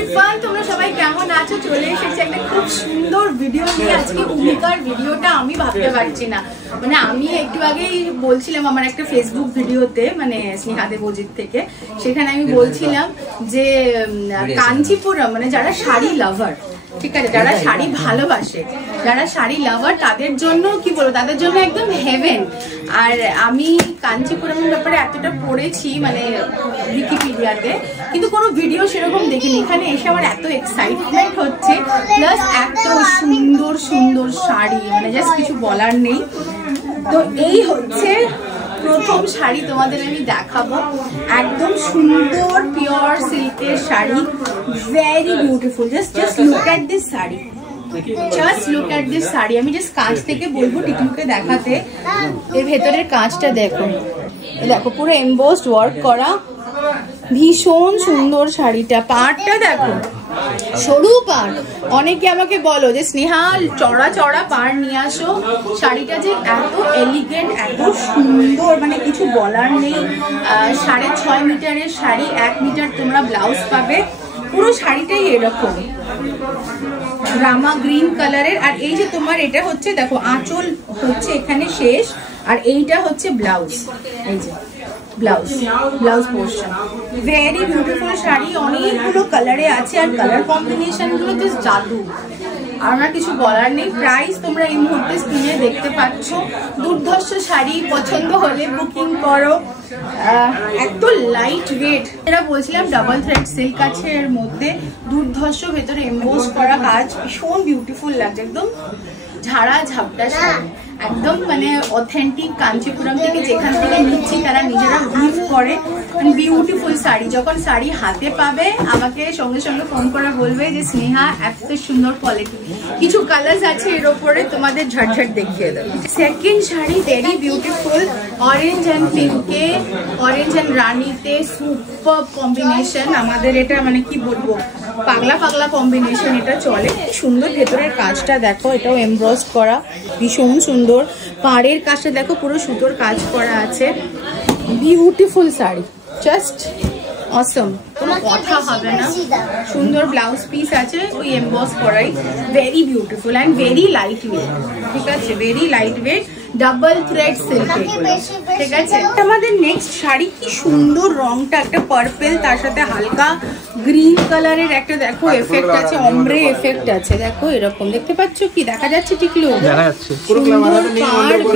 Everyone, তোমরা সবাই কেমন আছো? চলে এসেছি একটা খুব সুন্দর ভিডিও নিয়ে। আজকে ভূমিকার ভিডিওটা আমি ভাবতে পারছি না, মানে আমি একটু আগেই বলছিলাম আমার একটা ফেসবুক ভিডিওতে, মানে স্নেহাদে বজিত থেকে, সেখানে আমি বলছিলাম যে কাঞ্চিপুরম, মানে যারা শাড়ি লাভার, ঠিক আছে, যারা শাড়ি ভালোবাসে, যারা শাড়ি লাভার, তাদের জন্য কি বলবো, তাদের জন্য একদম হেভেন। আর আমি কাঞ্চিপুরমের ব্যাপারে এতটা পড়েছি মানে উইকিপিডিয়াতে, কিন্তু কোনো ভিডিও সেরকম দেখিনি। এখানে এসে আমার এত এক্সাইটমেন্ট হচ্ছে, প্লাস এত সুন্দর সুন্দর শাড়ি, মানে জাস্ট কিছু বলার নেই। তো এই হচ্ছে প্রথম শাড়ি তোমাদের আমি দেখাবো, একদম সুন্দর পিওর সিল্কের sari, very beautiful. Just look at this sari, just look at this sari. আমি জাস্ট কাঁচ থেকে বলবো টিটুকে দেখাতে, এর ভেতরের কাঁচটা দেখো, দেখো পুরো এমবোসড ওয়ার্ক করা, ভীষণ সুন্দর শাড়িটা। পাড়টা দেখো, সরু পাড়। অনেকে আমাকে বলো যে স্নেহা চড়া চড়া পাড় নিয়ে আসো, শাড়িটা যে এত এলিগেন্ট, এত সুন্দর, মানে কিছু বলার নেই। 6.5 মিটারের শাড়ি, 1 মিটার তোমরা ব্লাউজ পাবে, পুরো শাড়িটাই এরকম রামা গ্রিন কালারের। আর এই যে তোমার এটা হচ্ছে দেখো, আঁচল হচ্ছে এখানে শেষ, আর এইটা হচ্ছে ব্লাউজ, এই যে blouse portion. Very beautiful sari, অনেকগুলো কালারে আছে, আর কালার কম্বিনেশন গুলো জাস্ট জাদু, আমার কিছু বলার নেই। প্রাইস তোমরা এই মুহূর্তে স্ক্রিনে দেখতে পাচ্ছ। দুর্ধর্ষ শাড়ি, পছন্দ হলে বুকিং করো। এত লাইট ওয়েট, এরা বলছিলাম ডাবল থ্রেড সিল্ক আছে এর মধ্যে, দুর্ধর্ষ, ভেতরে এমবোস করা কাজ, ভীষণ বিউটিফুল লাগছে, একদম ঝাড়া ঝাপটা শাড়ি, একদম মানে অথেন্টিক কাঞ্চিপুরম থেকে যেখান থেকে নিচ্ছি তারা নিজেরা উইভ করে। বিউটিফুল শাড়ি। যখন শাড়ি হাতে পাবে আমাকে সঙ্গে সঙ্গে ফোন করে বলবে যে স্নেহা এত সুন্দর কোয়ালিটি। কিছু কালার্স আছে এর ওপরে, তোমাদের ঝটঝট দেখিয়ে দেবো। Second sari very beautiful, orange and পিঙ্কে, অরেঞ্জ অ্যান্ড রানিতে সুপার কম্বিনেশন। আমাদের এটা মানে কি বলবো, পাগলা পাগলা কম্বিনেশন এটা চলে। সুন্দর ভেতরের কাজটা দেখো, এটাও এমব্রসড করা, ভীষণ সুন্দর। পাড়ের কাজটা দেখো, পুরো সুতোর কাজ করা আছে, বিউটিফুল শাড়ি, জাস্ট অসম, কোনো কথা হবে না। সুন্দর ব্লাউজ পিস আছে ওই এমবস করাই, very beautiful and very light weight, ঠিক আছে, very light weight, double thread silk, ঠিক আছে। আমাদের নেক্সট শাড়ি, কি সুন্দর রংটা, একটা পার্পল, তার সাথে হালকা গ্রিন কালারের একটা দেখো এফেক্ট আছে, অমব্রে এফেক্ট আছে, দেখো এরকম দেখতে পাচ্ছ, কি দেখা যাচ্ছে? টিকলু দেখা যাচ্ছে,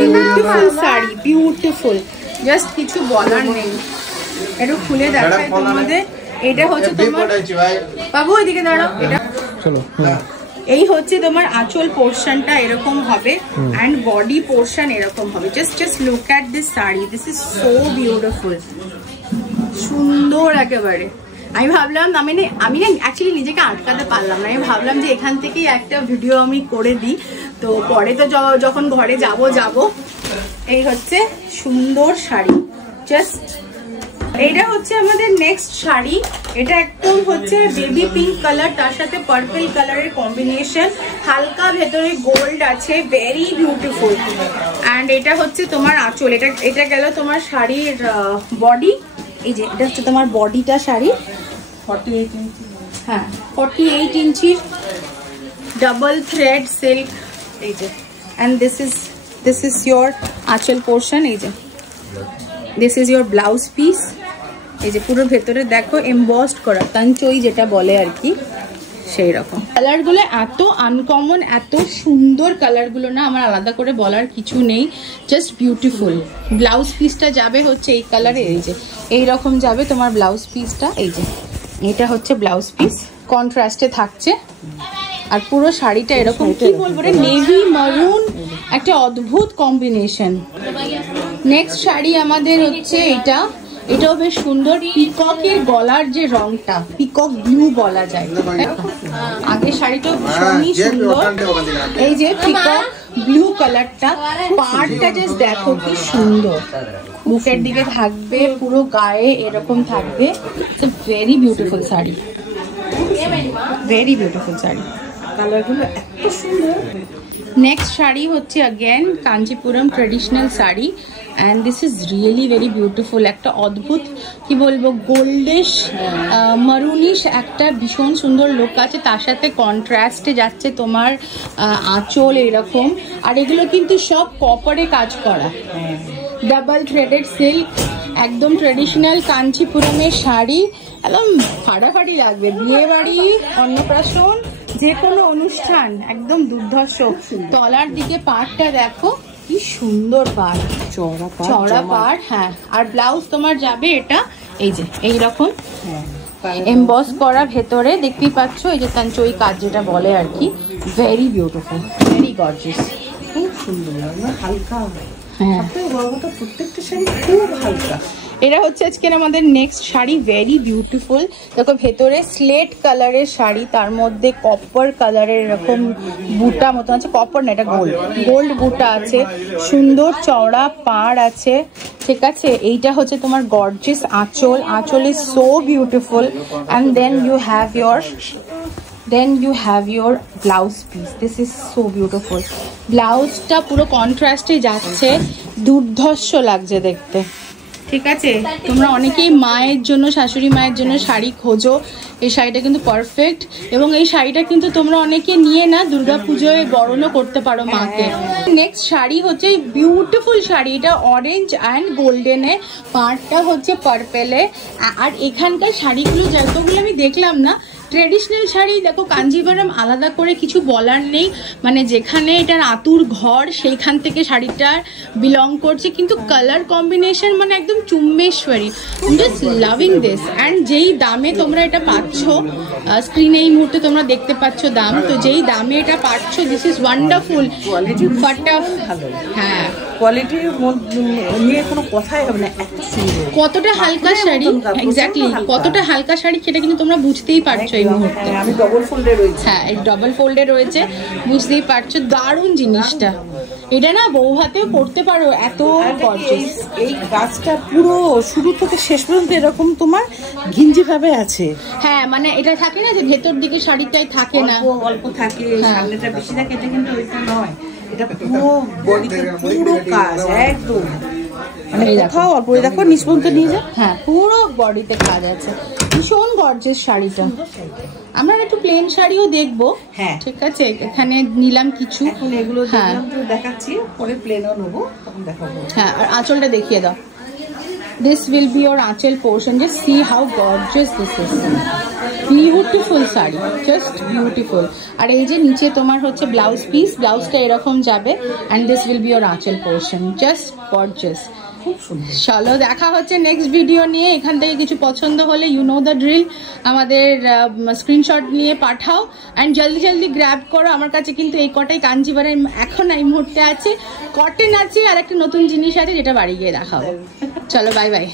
বিউটিফুল শাড়ি, বিউটিফুল, জাস্ট কিছু বলার নেই। একটু খুলে দেখাই তোমাদের। এটা হচ্ছে তোমার বাবু, এদিকে দাঁড়াও, এটা এই হচ্ছে তোমার আঁচল পোর্শনটা এরকম হবে, এন্ড বডি পোর্শন এরকম হবে। Just look at this sari, this is so beautiful, সুন্দর একেবারে। আমি ভাবলাম, আমি না অ্যাকচুয়ালি নিজেকে আটকাতে পারলাম না, আমি ভাবলাম যে এখান থেকেই একটা ভিডিও আমি করে দিই। তো পরে তো যখন ঘরে যাব। এই হচ্ছে সুন্দর শাড়ি, জাস্ট। এইটা হচ্ছে আমাদের নেক্সট শাড়ি, এটা একদম হচ্ছে বেবি পিঙ্ক কালার, তার সাথে পার্পল কালারের কম্বিনেশন, হালকা ভেতরে গোল্ড আছে, ভেরি বিউটিফুল। অ্যান্ড এটা হচ্ছে তোমার আঁচল, এটা গেল তোমার শাড়ির বডি। এই যে এটা হচ্ছে তোমার বডিটা শাড়ি, 48 ইঞ্চি, হ্যাঁ 48 ইঞ্চির ডাবল থ্রেড সিল্ক, এই যে। অ্যান্ড দিস ইজ ইয়োর আঁচল পোর্শন, এই যে this is your blouse piece, এই যে পুরো ভেতরে দেখো এমবসড করা, কাঞ্চই যেটা বলে আর কি, সেই রকম। কালারগুলো এত আনকমন, এত সুন্দর কালারগুলো না, আমার আলাদা করে বলার কিছু নেই, জাস্ট বিউটিফুল। ব্লাউজ পিসটা যাবে হচ্ছে এই কালারে, এই যে এইরকম যাবে তোমার ব্লাউজ পিসটা, এই যে এটা হচ্ছে ব্লাউজ পিস, কন্ট্রাস্টে থাকছে। আর পুরো শাড়িটা এরকম, কি বলবো রে, নেভি মারুন, একটা অদ্ভুত কম্বিনেশন। নেক্সট শাড়ি আমাদের হচ্ছে এটাও বেশ সুন্দর, পিককের গলার যে রংটা, পিকক ব্লু বলা যায়। আগের শাড়িটাও ভীষণই সুন্দর, এই যে পিকক ব্লু কালারটা, পাড়টা জাস্ট দেখো কি সুন্দর, বুকের দিকে থাকবে, পুরো গায়ে এরকম থাকবে। Very beautiful sari, very beautiful sari, কালারগুলো এত সুন্দর। নেক্সট শাড়ি হচ্ছে again Kanchipuram traditional sari and this is really very beautiful. একটা অদ্ভুত কি বলবো গোল্ডিশ মারুনিশ একটা ভীষণ সুন্দর লুক আছে, তার সাথে কন্ট্রাস্টে যাচ্ছে তোমার আঁচল এরকম। আর এগুলো কিন্তু সব কপারে কাজ করা, ডাবল থ্রেডেড সিল্ক, একদম ট্রেডিশনাল কাঞ্চিপুরমের শাড়ি, একদম ফাটাফাটি লাগবে বিয়ে বাড়ি, অন্নপ্রাশন, যে কোনো অনুষ্ঠান, একদম দুর্ধর্ষ। তলার দিকে পাড়টা দেখো কি সুন্দর পাড়, চওড়া পাড়। হ্যাঁ, আর ব্লাউজ তোমার যাবে এটা এই যে এইরকম এমবস করা, ভেতরে দেখতেই পাচ্ছ এই যে কাঞ্চই কাজ যেটা বলে আর কি। ভেরি বিউটিফুল, ভেরি গর্জিয়াস, খুব সুন্দর, হালকা। হ্যাঁ, প্রত্যেকটা শাড়ি খুব হালকা। এটা হচ্ছে আজকের আমাদের নেক্সট শাড়ি, ভেরি বিউটিফুল। দেখো ভেতরে স্লেট কালারের শাড়ি, তার মধ্যে কপার কালারের এরকম বুটা মতো আছে, কপার না এটা গোল্ড, গোল্ড বুটা আছে, সুন্দর চওড়া পাড় আছে, ঠিক আছে। এইটা হচ্ছে তোমার গর্জিয়াস আঁচল, anchal is so beautiful and then you have your blouse piece. This is so beautiful. ব্লাউজটা পুরো কন্ট্রাস্টে যাচ্ছে, দুর্ধর্ষ লাগছে দেখতে, ঠিক আছে। তোমরা অনেকেই মায়ের জন্য, শাশুড়ি মায়ের জন্য শাড়ি খোঁজো, এই শাড়িটা কিন্তু পারফেক্ট। এবং এই শাড়িটা কিন্তু তোমরা অনেকে নিয়ে না দুর্গাপুজোয় বরণও করতে পারো মাকে। নেক্সট শাড়ি হচ্ছে বিউটিফুল শাড়ি, এটা অরেঞ্জ অ্যান্ড গোল্ডেনে, পাড়টা হচ্ছে পার্পেলে। আর এখানকার শাড়িগুলো যতগুলো আমি দেখলাম না ট্রেডিশনাল শাড়ি, দেখো কাঞ্জিভারম আলাদা করে কিছু বলার নেই, মানে যেখানে এটার আতুর ঘর সেইখান থেকে শাড়িটা বিলং করছে, কিন্তু কালার কম্বিনেশন মানে একদম চুম্বেশ্বরী। Just loving this. অ্যান্ড যেই দামে তোমরা এটা পাচ্ছ, স্ক্রিনে এই মুহূর্তে তোমরা দেখতে পাচ্ছ দাম, তো যেই দামে এটা পাচ্ছ, দিস ইজ ওয়ান্ডারফুল। হ্যাঁ, কোয়ালিটির নিয়ে কোনো কথাই হবে না, এত সুন্দর। কতটা হালকা শাড়ি, এক্স্যাক্টলি কতটা হালকা শাড়ি সেটা কিন্তু তোমরা বুঝতেই পারছো এই মুহূর্তে। আমি ডবল ফোল্ডে রয়েছে, হ্যাঁ এই ডবল ফোল্ডে রয়েছে, বুঝতেই পারছো দারুণ জিনিসটা। এটা না বউ হাতেও পরতে পারো, এত গর্জিয়াস। এই কাজটা পুরো শুরু থেকে শেষ পর্যন্ত এরকম তোমার ঘিঞ্জি ভাবে আছে। হ্যাঁ, মানে এটা থাকে না যে ভেতর দিকে শাড়িটাই থাকে না, অল্প থাকে, সামনেটা বেশি থাকে, এটা কিন্তু ওইটা নয়, এটা পুরো বডিতে পুরো কাজ একদম, মানে কোথাও অল্প। দেখো নিচ পর্যন্ত নিয়ে যাও, হ্যাঁ পুরো বডিতে কাজ আছে, ভীষণ গর্জিয়াস শাড়িটা। আমরা একটু প্লেন শাড়িও দেখবো, হ্যাঁ ঠিক আছে, এখানে নিলাম কিছু, এখন এগুলো দেখলাম তো দেখাচ্ছি, পরে প্লেনও নেবো, তখন দেখাবো। হ্যাঁ, আর আঁচলটা দেখিয়ে দাও। This will be your আঁচল portion. Just see how gorgeous this is. Beautiful sari, just beautiful. আর এই যে নিচে তোমার হচ্ছে ব্লাউজ পিস, ব্লাউজটা এরকম যাবে and this will be your আঁচল portion. Just gorgeous. চলো দেখা হচ্ছে নেক্সট ভিডিও নিয়ে। এখান থেকে কিছু পছন্দ হলে ইউ নো দ্য ড্রিল, আমাদের স্ক্রিনশট নিয়ে পাঠাও অ্যান্ড জলদি জলদি গ্র্যাব করো। আমার কাছে কিন্তু এই কটাই কাঞ্জিভারম এখন এই মুহূর্তে আছে, কটন আছে, আর একটা নতুন জিনিস আছে যেটা বাড়ি গিয়ে দেখাবো। চলো বাই বাই।